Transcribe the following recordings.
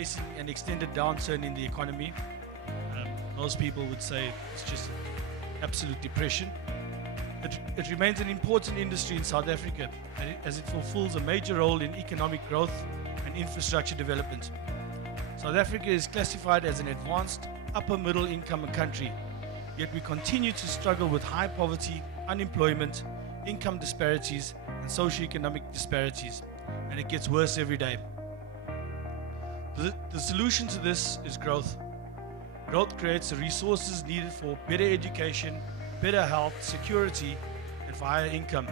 facing an extended downturn in the economy. Most people would say it's just absolute depression. It remains an important industry in South Africa as it fulfills a major role in economic growth and infrastructure development. South Africa is classified as an advanced upper middle income country, yet we continue to struggle with high poverty, unemployment, income disparities and socio-economic disparities, and it gets worse every day. The solution to this is growth. Growth creates the resources needed for better education, better health, security, and for higher income.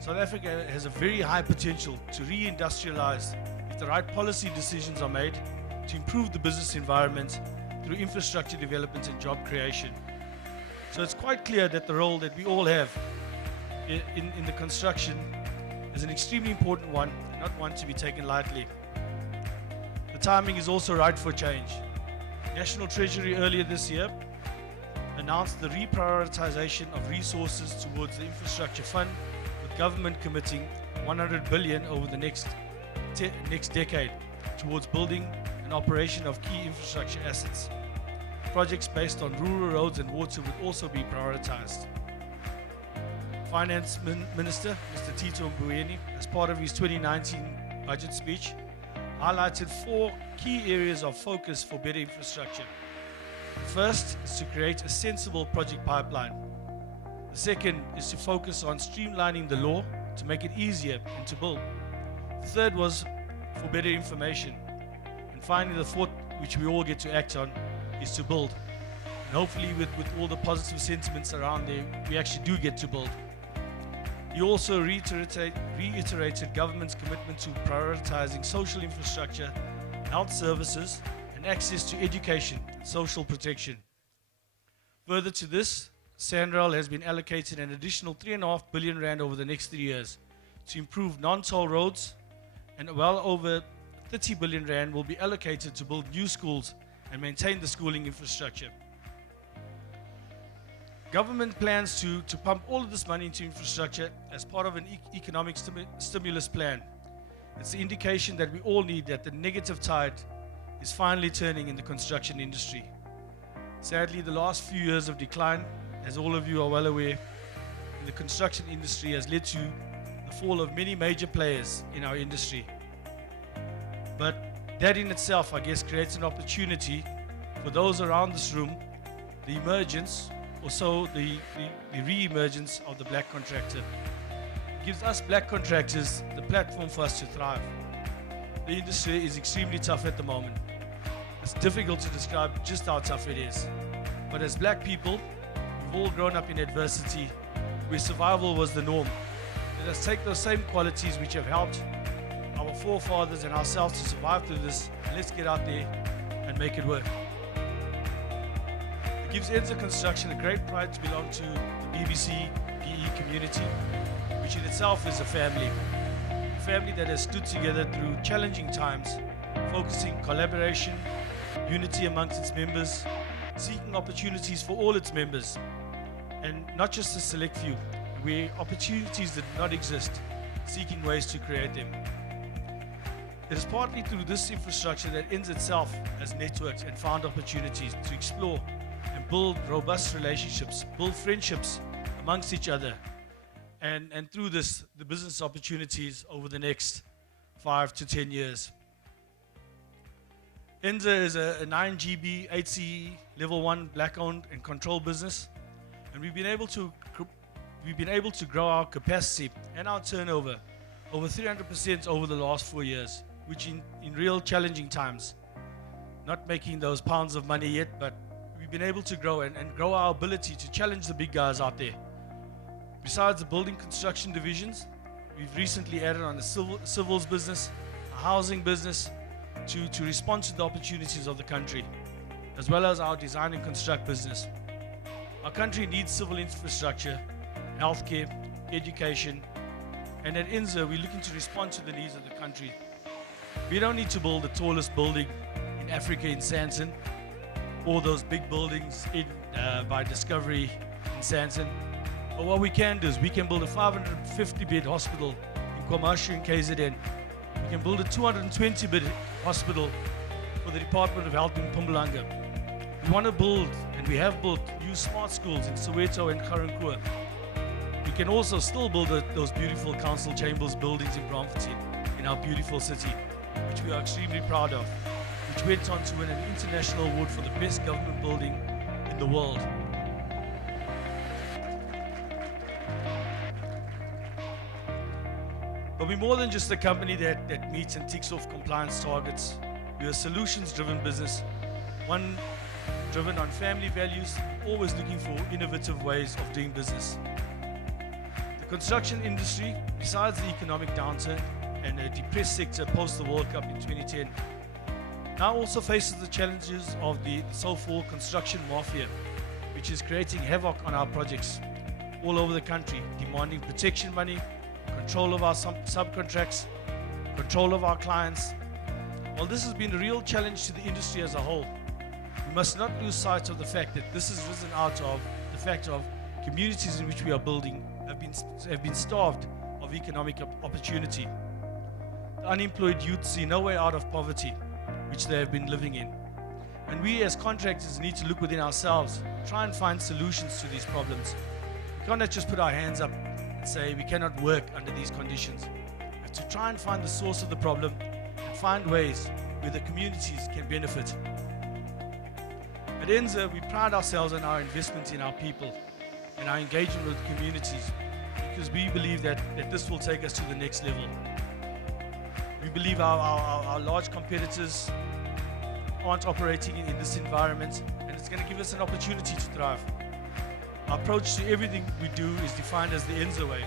South Africa has a very high potential to re-industrialize if the right policy decisions are made to improve the business environment through infrastructure development and job creation. So it's quite clear that the role that we all have in the construction is an extremely important one, and not one to be taken lightly. The timing is also right for change. National Treasury earlier this year announced the reprioritization of resources towards the infrastructure fund, with government committing 100 billion over the next decade towards building and operation of key infrastructure assets. Projects based on rural roads and water would also be prioritized. Finance Minister Mr. Tito Mboweni, as part of his 2019 budget speech, highlighted 4 key areas of focus for better infrastructure. The first is to create a sensible project pipeline. The second is to focus on streamlining the law to make it easier and to build. The third was for better information. And finally, the fourth, which we all get to act on, is to build. And hopefully with all the positive sentiments around there, we actually do get to build. He also reiterated government's commitment to prioritizing social infrastructure, health services, and access to education and social protection. Further to this, SANRAL has been allocated an additional 3.5 billion rand over the next 3 years to improve non-toll roads, and well over 30 billion rand will be allocated to build new schools and maintain the schooling infrastructure. Government plans to pump all of this money into infrastructure as part of an economic stimulus plan. It's the indication that we all need that the negative tide is finally turning in the construction industry. Sadly, the last few years of decline, as all of you are well aware, in the construction industry has led to the fall of many major players in our industry. But that in itself, I guess, creates an opportunity for those around this room, the emergence, also the re-emergence of the black contractor. It gives us black contractors the platform for us to thrive. The industry is extremely tough at the moment. It's difficult to describe just how tough it is. But as black people, we've all grown up in adversity where survival was the norm. Let us take those same qualities which have helped our forefathers and ourselves to survive through this, and let's get out there and make it work. It gives Enza Construction a great pride to belong to the BBCBE community, which in itself is a family that has stood together through challenging times, focusing collaboration, unity amongst its members, seeking opportunities for all its members, and not just a select few, where opportunities that do not exist, seeking ways to create them. It is partly through this infrastructure that Enza itself has networked and found opportunities to explore and build robust relationships, build friendships amongst each other, and through this, the business opportunities over the next 5 to 10 years. Enza is a 9 GB, 8CE, level 1 black-owned and controlled business, and we've been able to grow our capacity and our turnover over 300% over the last 4 years, which in real challenging times, not making those pounds of money yet, but we've been able to grow and grow our ability to challenge the big guys out there. Besides the building construction divisions, we've recently added on a civils business, a housing business, to respond to the opportunities of the country, as well as our design and construct business. Our country needs civil infrastructure, healthcare, education, and at Enza, we're looking to respond to the needs of the country. We don't need to build the tallest building in Africa in Sandton, or those big buildings by Discovery in Sandton. But what we can do is we can build a 550-bed hospital in KwaMashu in KZN. We can build a 220-bed hospital for the Department of Health in Mpumalanga. We want to build, and we have built, new smart schools in Soweto and Karankua. We can also still build those beautiful council chambers buildings in Braamfontein, in our beautiful city, which we are extremely proud of, which went on to win an international award for the best government building in the world. But we're more than just a company that meets and ticks off compliance targets. We're a solutions-driven business, one driven on family values, always looking for innovative ways of doing business. The construction industry, besides the economic downturn and a depressed sector post the World Cup in 2010, now also faces the challenges of the so-called construction mafia, which is creating havoc on our projects all over the country, demanding protection money, control of our subcontracts, control of our clients. Well, this has been a real challenge to the industry as a whole. We must not lose sight of the fact that this has risen out of the fact of communities in which we are building have been starved of economic opportunity. The unemployed youth see no way out of poverty, which they have been living in. And we as contractors need to look within ourselves, try and find solutions to these problems. We cannot just put our hands up and say we cannot work under these conditions. We have to try and find the source of the problem and find ways where the communities can benefit. At Enza, we pride ourselves on our investment in our people and our engagement with communities, because we believe that this will take us to the next level. We believe our large competitors aren't operating in this environment, and it's going to give us an opportunity to thrive. Our approach to everything we do is defined as the Enza way,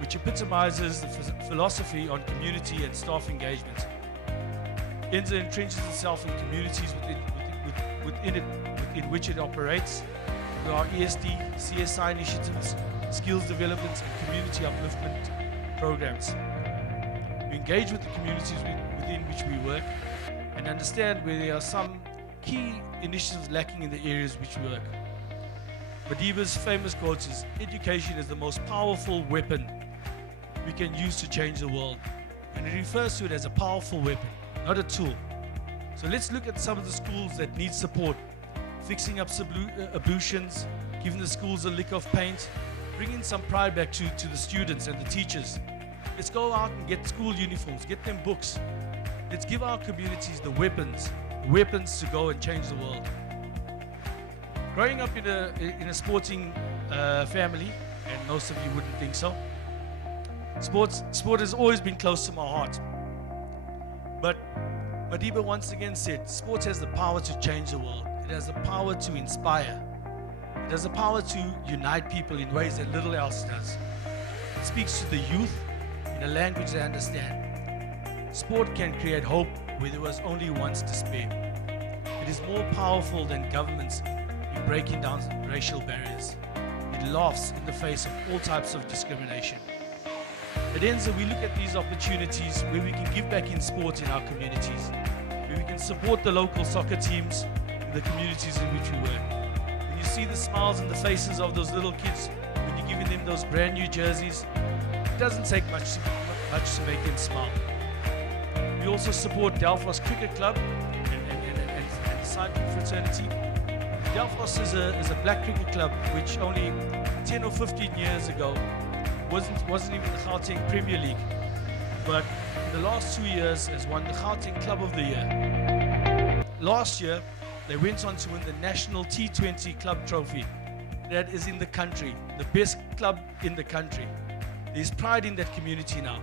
which epitomizes the philosophy on community and staff engagement. Enza entrenches itself in communities within which it operates, through our ESD, CSI initiatives, skills development, and community upliftment programs. We engage with the communities within which we work and understand where there are some key initiatives lacking in the areas which we work. Madiba's famous quote is, "Education is the most powerful weapon we can use to change the world." And it refers to it as a powerful weapon, not a tool. So let's look at some of the schools that need support, fixing up ablutions, giving the schools a lick of paint, bringing some pride back to the students and the teachers. Let's go out and get school uniforms, get them books. Let's give our communities the weapons to go and change the world. Growing up in a sporting family, and most of you wouldn't think so, sport has always been close to my heart. But Madiba once again said, sport has the power to change the world. It has the power to inspire. It has the power to unite people in ways that little else does. It speaks to the youth in a language they understand. Sport can create hope where there was only once despair. It is more powerful than governments in breaking down racial barriers. It laughs in the face of all types of discrimination. At Enza, we look at these opportunities where we can give back in sport in our communities, where we can support the local soccer teams in the communities in which we work. When you see the smiles in the faces of those little kids, when you're giving them those brand new jerseys, it doesn't take much to make them smile. We also support Delphos Cricket Club and the Cycling Fraternity. Delphos is a black cricket club which only 10 or 15 years ago wasn't even the Gauteng Premier League, but in the last 2 years has won the Gauteng Club of the Year. Last year, they went on to win the National T20 Club Trophy. That is in the country, the best club in the country. There's pride in that community now,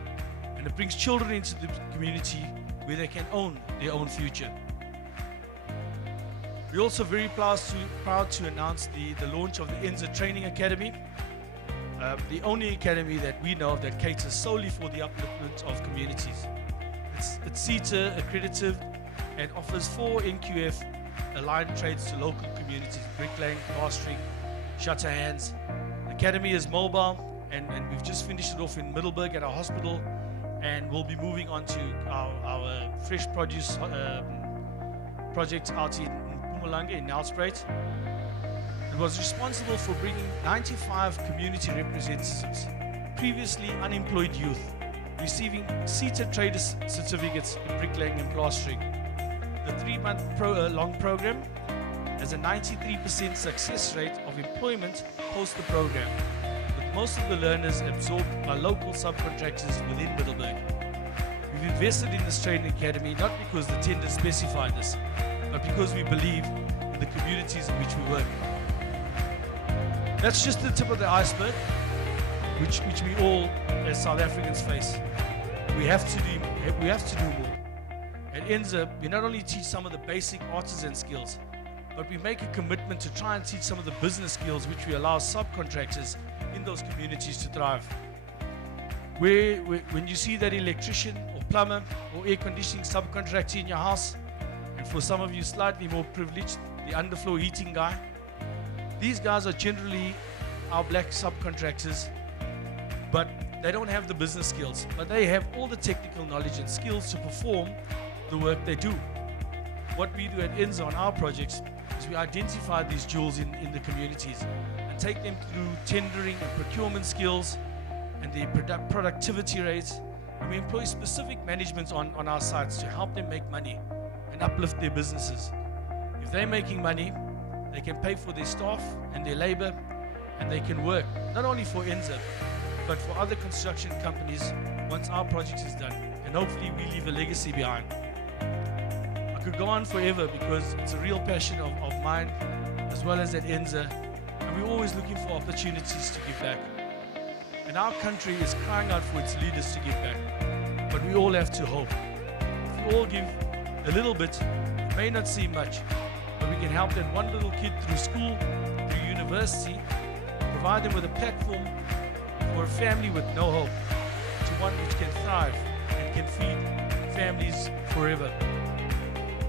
and it brings children into the community where they can own their own future. We're also very proud to announce the launch of the Enza Training Academy, the only academy that we know of that caters solely for the upliftment of communities. It's CETA accredited and offers 4 NQF aligned trades to local communities: bricklaying, plastering, shutter hands. The academy is mobile, and we've just finished it off in Middelburg at our hospital, and we'll be moving on to our fresh produce project out in Mpumalanga in Nelspruit. It was responsible for bringing 95 community representatives, previously unemployed youth, receiving CETA trader certificates in bricklaying and plastering. The 8-month long program has a 93% success rate of employment post the program, with most of the learners absorbed by local subcontractors within Middleburg. We've invested in this training academy not because the tender specified this, but because we believe in the communities in which we work. That's just the tip of the iceberg, which we all as South Africans face. We have to do more. At Enza, we not only teach some of the basic artisan skills, but we make a commitment to try and teach some of the business skills which we allow subcontractors in those communities to thrive. When you see that electrician or plumber or air conditioning subcontractor in your house, and for some of you slightly more privileged, the underfloor heating guy, these guys are generally our black subcontractors, but they don't have the business skills, but they have all the technical knowledge and skills to perform the work they do. What we do at Enza on our projects is we identify these jewels in the communities and take them through tendering and procurement skills and their productivity rates, and we employ specific management on our sites to help them make money and uplift their businesses. If they're making money, they can pay for their staff and their labor, and they can work not only for Enza but for other construction companies once our project is done, and hopefully we leave a legacy behind. I could go on forever because it's a real passion of mine as well as at Enza, and we're always looking for opportunities to give back. And our country is crying out for its leaders to give back, but we all have to hope. If we all give a little bit, it may not seem much, but we can help that one little kid through school, through university, provide them with a platform for a family with no hope, to one which can thrive and can feed families forever.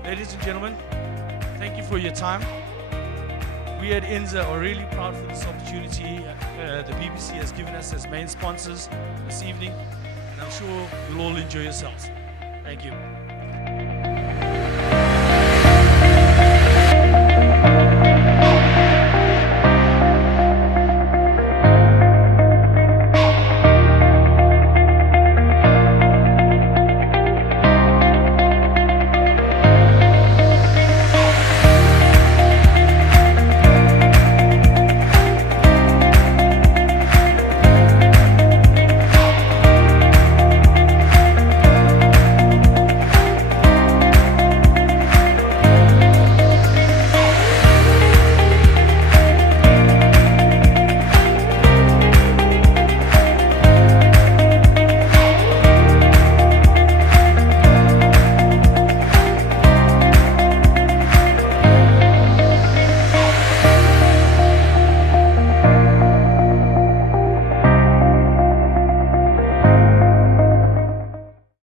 Ladies and gentlemen, thank you for your time. We at Enza are really proud for this opportunity the BBC has given us as main sponsors this evening, and I'm sure you'll all enjoy yourselves. Thank you.